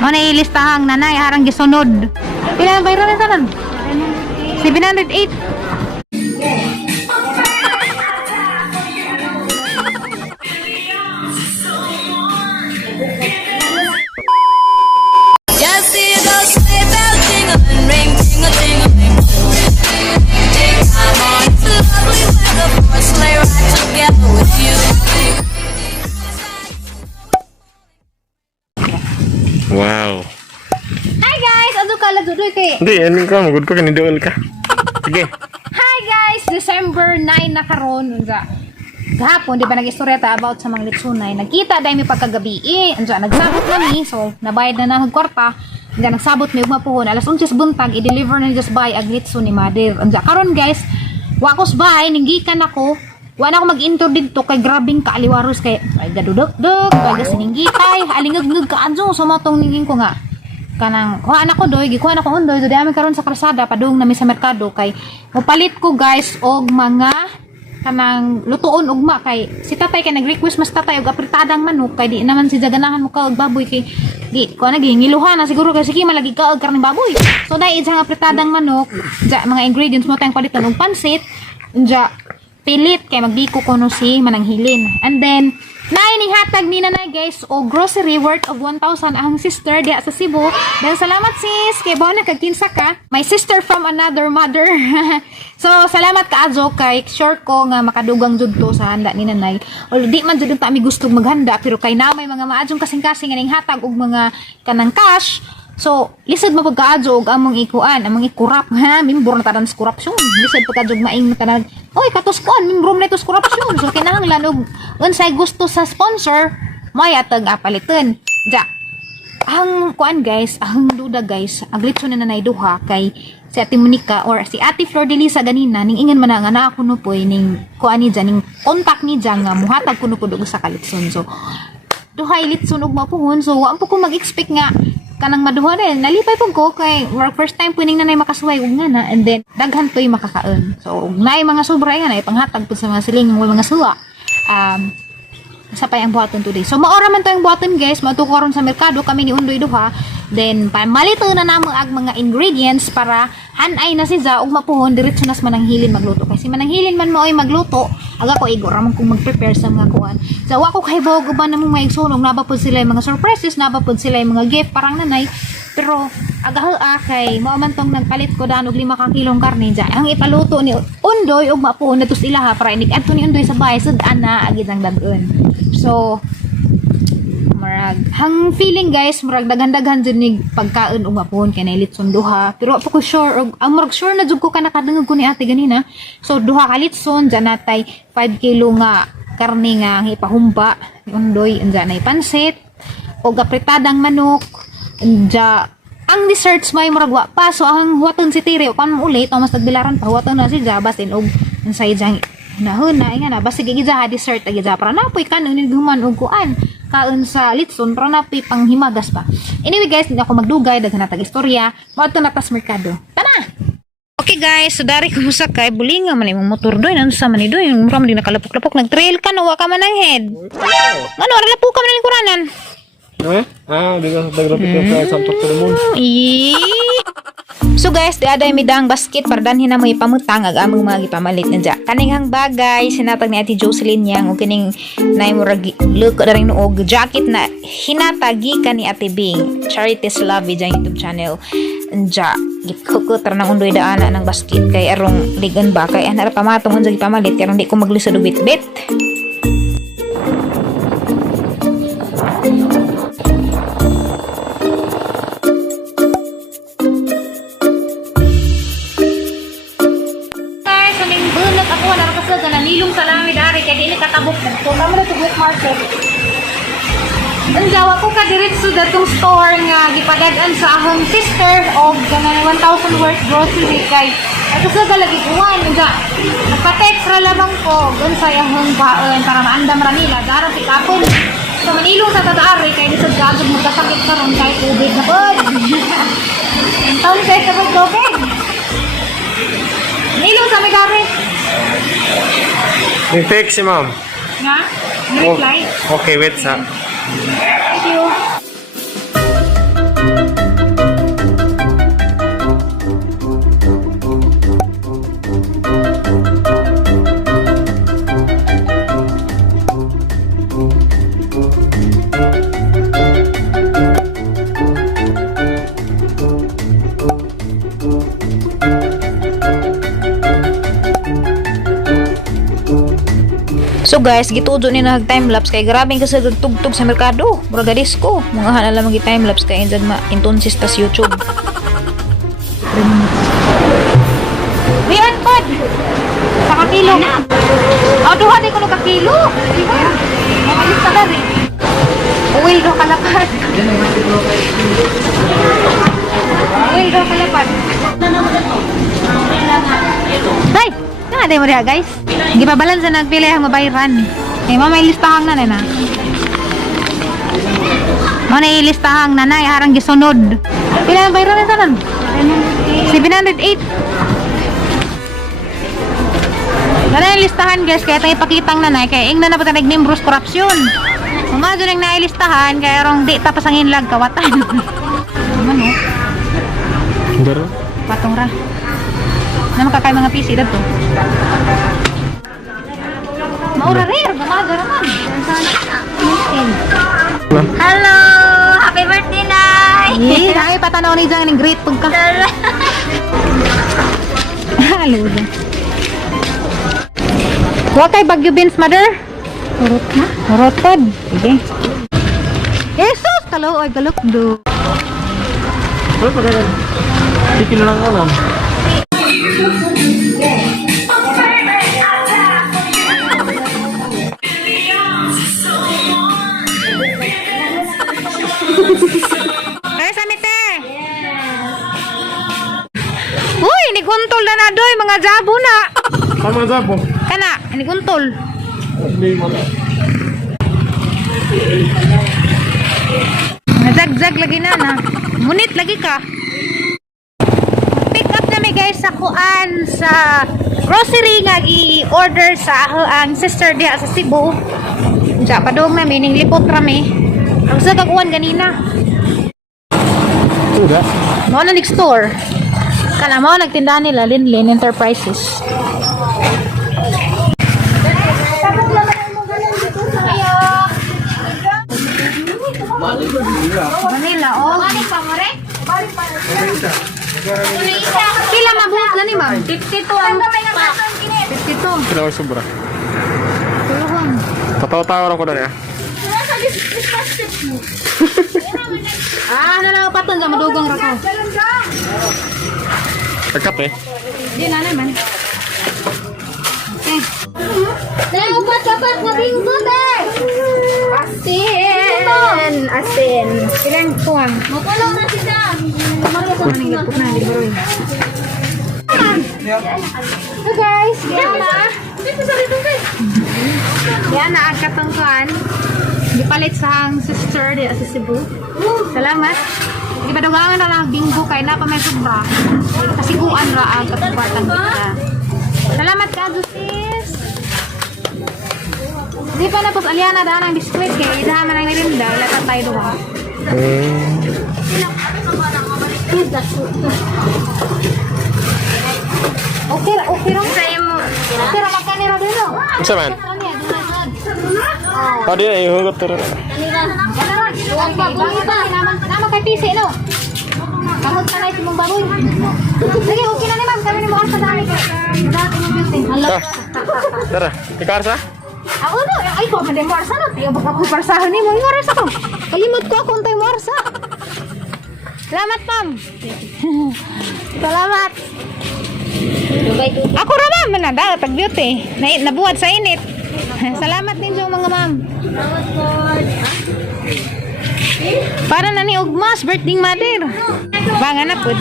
Mo na ilistahang nanay harang gisunod. Pila ang bayran na tanan? 708. Just see those sleigh bells jingling, ring, ting-a-ting-a-ling. I'm on to lovely weather for a sleigh ride together with you. Wow. Hi guys, ado ka ladudoy kay. Hindi, ano ka, magod pa kanidool ka. Sige. Hi guys, December 9 na karon unsa. Gahapon di ba nag-istorya ta about sa mga litsunay. Nagkita dahil may pagkagabi. Unsa nagsabot kami, so nabayad na nang kwarta. Nga nagsabot mi ugma puhon alas 11 buntag i-deliver na just by ag litsun ni mother. Unsa karon guys, wa ko sabay ninggikan ako. Wa na ako mag-intro dito kay grabing kaaliwaros kay ay gadudok-dok, kay sininggitay, alingag-ngag kaadto so matong ningin ko nga. Kanang kuha na ko doy, gikuha na ko undoy, so dami karon sa kalsada padung nami sa merkado kay mopalit ko guys og mga kanang lutuon ugma kay si tatay kay nag-request mas tatay og apritadang manok kay di naman si ganahan mo ka og baboy kay di ko na gingiluhan na siguro kay sige malagi ka og karning baboy. So dai isang apritadang manok, ja mga ingredients mo tayong palitan og pansit, ja pilit kay magbiko ko no si mananghilin. And then ning hatag ni nanay guys o grocery worth of 1,000 ang sister diha sa Cebu. Then salamat sis kay bawo na kagkinsa ka. My sister from another mother. So salamat ka Ajo kay sure ko nga makadugang jud to sa handa ni nanay. Although di man jud ta mi gusto maghanda pero kay na may mga maadjong kasing-kasing ning hatag og mga kanang cash. So, lisod mo pagkaadjog among ikuan, among ikurap ha, mimbor na tanan sa korupsyon. Lisod pagkaadjog maing tanag, oy katos kuan, mimbor na ito sa korupsyon. So, kinahanglan og unsay gusto sa sponsor, may atag apaliton. Ja. Ang kuan guys, ang duda guys, aglitso na nanay duha kay si Ate Monica or si Ate Flor de Lisa ganina ning ingon man nga na ako no poy ning kuan ni ning contact ni Jang nga muhatag kuno pud og sa kalitson. So, duhay litson og mapuhon. So, wa po ko mag-expect nga kanang maduha rin. Nalipay po ko kay first time po ning nanay makasuway ug nga na and then daghan to'y makakaon. So, naay mga sobra nga na panghatag po sa mga siling mga suwa. Sa pa ang buhaton today. So, maora man to yung buhaton guys. Matukaron sa merkado kami ni Undoy duha. Then, malito na namo ag mga ingredients para hanay na si Za ug mapuhon diretso nas mananghilin magluto. Kasi mananghilin man mo ay magluto, aga ko igor ramon kung mag-prepare sa mga kuan. So, wa ko kay bawog ba namong maigsunog, nabapod sila yung mga surprises, nabapod sila yung mga gift parang nanay. Pero agaha kay mao man tong nagpalit ko danog 5 ka kilong karne ja. Ang ipaluto ni Undoy ug mapuhon natus ilaha para inig adto ni Undoy sa bahay sud-an na agid ang dagon. So, marag hang feeling guys murag daghan-daghan jud ni pagkaon ug mapuhon kay litson duha pero apo ko sure og ang murag sure na jud ko ka nakadungog ko ni ate ganina. So duha ka litson dyan natay 5 kilo nga karne nga ipahumba ni Undoy andyan nay pansit og apritadang manok andya ang desserts may murag wa pa so ang huwaton si Tire kan ulit mas nagbilaran pa huwaton na si Jabas din og unsay jang nahon na nga na basta gigija dessert agi ja para napoy kanon ni guman og kuan kaon sa litson para napoy panghimagas pa. Anyway guys, hindi ako magdugay daghan natag istorya moadto na tas merkado. Tana. Okay guys, so dari ko musakay bulinga man imong motor doy nan sa man doy mura man din nakalapok-lapok nag-trail ka no wa ka man ang head. Ano ara lapo ka man ning kuranan? Di ka sa tagrapit ka sa samtok sa moon. So guys, diaday mi dang basket para danhin na mo ipamutang ag among mga gipamalit na dya. Kaninghang bagay sinatag ni Ate Jocelyn yang og kining nay murag leuko na rin og jacket na hinatagi ka ni Ate Bing. Charities Love dyan YouTube channel. Dya, gikukot ra nang Undoy daana ng basket kay arong ligan ba kay anara pamatong unsa gipamalit kay arong di ko maglisod og bit-bit. Nilong sa langit dari kay dili katabok dito kamo na tugok market. Ang dawa ko ka diretso datong store nga gipadad-an sa ahong sister og ganang 1,000 worth grocery kay ato sa lagi kuwan nga nagpa-text ra lamang ko gun sa ahong baon para maandam ra nila darang pikapon. So manilong sa tataari kay lisod gagod magkasakit karon kay COVID na pod. Taon kay sa COVID. Nilong sa may gari. Text si ma'am. Nga? Reply? Okay, wait sa. Thank you. guys, gitudo ni nag time-lapse kay grabing kasi tugtog sa merkado. Muraga disco. Mga hanala mag time-lapse kay injag ma-intonsis tas YouTube. Riyan pod! Sa kakilo. Duha di ko no kakilo. Mga lista na rin. Uwil do kalapad. Uwil do kalapad. Day! Nga day mo diha guys. Hindi pa balansa nagpili ang mabayaran. Eh, may listahang na na. May listahang nanay harang gisunod. Pila ang bayaran na tanan? 708. Nanay listahan guys, kaya itong ipakitang nanay, kaya ing na napatang nag-membros corruption. Mamado nang nailistahan, kaya rong di tapas ang inlag kawatan. Ano? Daro. Patong ra. Na makakay mga PC dito. Maura rare, bumaga naman. Hello! Happy birthday, Nay! Eh, dahil patanaw ni Jang ng great pagka. Halo dyan. Huwag kay Bagyo Beans, mother. Urot na? Urot pod. Sige. Jesus! Kalo, ay galok do. Ano pa ganyan? Tikin lang alam. Ay, samite! Uy, niguntol na na doy, mga jabo na. Tama sa po. Kana, niguntol. Hindi mo na. Nazag-zag lagi na na. Munit lagi ka. Pick up namin guys sa kuan sa grocery nga i-order sa ang sister diha sa Cebu. Diya padung namin ning lipot rami. Ang sa kakuan ganina. Sudah. Mo na store. Kana mo nagtindahan nila Linlin Enterprises. Manila, oh. Pila mabuhat na ni ma'am? 52 ang pack. 52. Kailangan sobra. Tulungan. Tatawa-tawa lang ko na niya. Ano na paton sa madugang rako? Pagkat eh. Di na naman. Okay. Dapat na bingkot eh. Asin. Asin. Ilan tuwang? Makulong na siya. Mario sa maning lapok na di bro. So guys, yan na ang katungkuan. Gipalit sa ang sister di sa Cebu. Salamat. Ipadugangan na lang binggo kay na pa may sobra. Kasiguan ra ang katungkuan kita. Salamat ka, sis. Di pa na pos aliana daan ang biskwit kay idahan man ang nirinda. Lahat tayo doon. Okay ra, okay ra. Okay ra, magkanira din o. Isa man. Oh, dia ihugot turun. Huwag pa, bumita. Naman kay PC, no? Kamot ka na ito mong baboy. Sige, okay na ni ma'am. Kami ni mo sa dami ka. Dati mo beauty. Ah. Tara, ikaw sa? Ako no, ay ko, hindi mo arsa na. Tiyo, baka ko parsahan ni mo. Yung arsa ko. Kalimot ko ako untay mo arsa. Salamat, ma'am. Salamat. Ako ra ma'am, manada, tag beauty. Nabuhat sa init. Salamat ninyo mga ma'am. Para na ni Ugmas, birthday mother. Bangan na po.